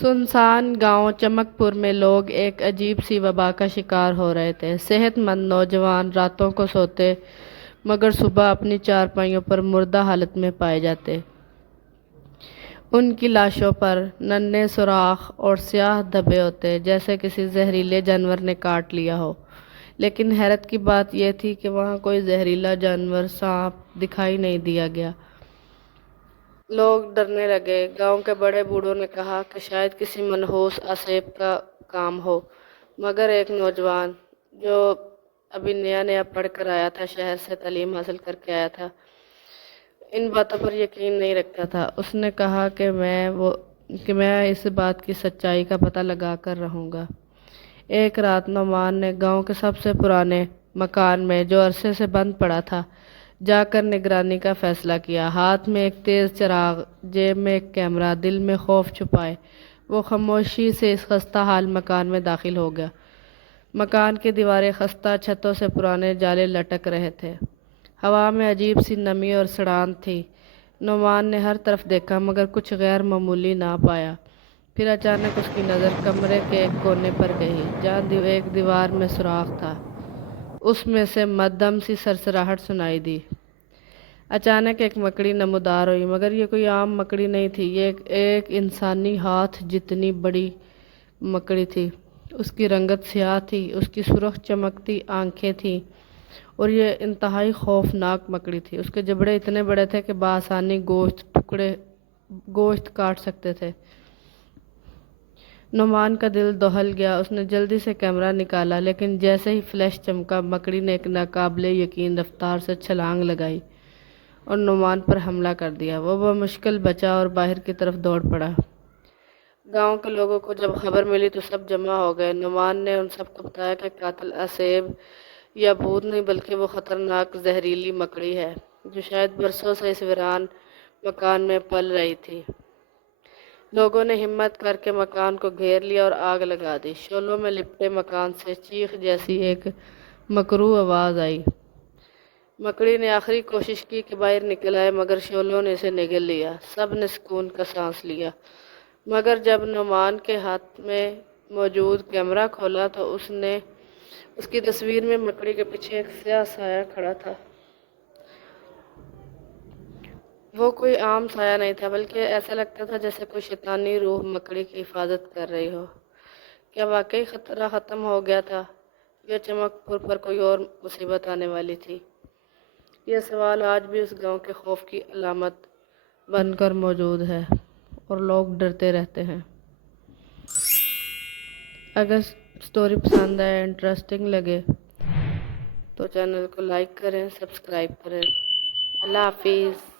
سنسان گاؤں چمک پور میں لوگ ایک عجیب سی وبا کا شکار ہو رہے تھے۔ صحت مند نوجوان راتوں کو سوتے مگر صبح اپنی چارپائیوں پر مردہ حالت میں پائے جاتے۔ ان کی لاشوں پر ننھے سوراخ اور سیاہ دھبے ہوتے جیسے کسی زہریلے جانور نے کاٹ لیا ہو، لیکن حیرت کی بات یہ تھی کہ وہاں کوئی زہریلا جانور سانپ دکھائی نہیں دیا گیا۔ لوگ ڈرنے لگے۔ گاؤں کے بڑے بوڑھوں نے کہا کہ شاید کسی منحوس عصیب کا کام ہو، مگر ایک نوجوان جو ابھی نیا پڑھ کر آیا تھا، شہر سے تعلیم حاصل کر کے آیا تھا، ان باتوں پر یقین نہیں رکھتا تھا۔ اس نے کہا کہ میں اس بات کی سچائی کا پتہ لگا کر رہوں گا۔ ایک رات نعمان نے گاؤں کے سب سے پرانے مکان میں، جو عرصے سے بند پڑا تھا، جا کر نگرانی کا فیصلہ کیا۔ ہاتھ میں ایک تیز چراغ، جیب میں ایک کیمرہ، دل میں خوف چھپائے، وہ خاموشی سے اس خستہ حال مکان میں داخل ہو گیا۔ مکان کی دیواریں خستہ، چھتوں سے پرانے جالے لٹک رہے تھے۔ ہوا میں عجیب سی نمی اور سڑان تھی۔ نعمان نے ہر طرف دیکھا مگر کچھ غیر معمولی نہ پایا۔ پھر اچانک اس کی نظر کمرے کے ایک کونے پر گئی، جہاں ایک دیوار میں سوراخ تھا۔ اس میں سے مدھم سی سرسراہٹ سنائی دی۔ اچانک ایک مکڑی نمودار ہوئی، مگر یہ کوئی عام مکڑی نہیں تھی، یہ ایک انسانی ہاتھ جتنی بڑی مکڑی تھی۔ اس کی رنگت سیاہ تھی، اس کی سرخ چمکتی آنکھیں تھیں اور یہ انتہائی خوفناک مکڑی تھی۔ اس کے جبڑے اتنے بڑے تھے کہ بآسانی گوشت کاٹ سکتے تھے۔ نعمان کا دل دہل گیا۔ اس نے جلدی سے کیمرہ نکالا، لیکن جیسے ہی فلیش چمکا، مکڑی نے ایک ناقابل یقین رفتار سے چھلانگ لگائی اور نعمان پر حملہ کر دیا۔ وہ بمشکل بچا اور باہر کی طرف دوڑ پڑا۔ گاؤں کے لوگوں کو جب خبر ملی تو سب جمع ہو گئے۔ نعمان نے ان سب کو بتایا کہ قاتل عصیب یا بھوت نہیں بلکہ وہ خطرناک زہریلی مکڑی ہے، جو شاید برسوں سے اس ویران مکان میں پل رہی تھی۔ لوگوں نے ہمت کر کے مکان کو گھیر لیا اور آگ لگا دی۔ شعلوں میں لپٹے مکان سے چیخ جیسی ایک مکروہ آواز آئی۔ مکڑی نے آخری کوشش کی کہ باہر نکل آئے، مگر شعلوں نے اسے نگل لیا۔ سب نے سکون کا سانس لیا، مگر جب نعمان کے ہاتھ میں موجود کیمرہ کھولا تو اس کی تصویر میں مکڑی کے پیچھے ایک سیاہ سایہ کھڑا تھا۔ وہ کوئی عام سایہ نہیں تھا، بلکہ ایسا لگتا تھا جیسے کوئی شیطانی روح مکڑی کی حفاظت کر رہی ہو۔ کیا واقعی خطرہ ختم ہو گیا تھا یا چمک پور پر کوئی اور مصیبت آنے والی تھی؟ یہ سوال آج بھی اس گاؤں کے خوف کی علامت بن کر موجود ہے اور لوگ ڈرتے رہتے ہیں۔ اگر سٹوری پسند آئے، انٹرسٹنگ لگے تو چینل کو لائک کریں، سبسکرائب کریں۔ اللہ حافظ۔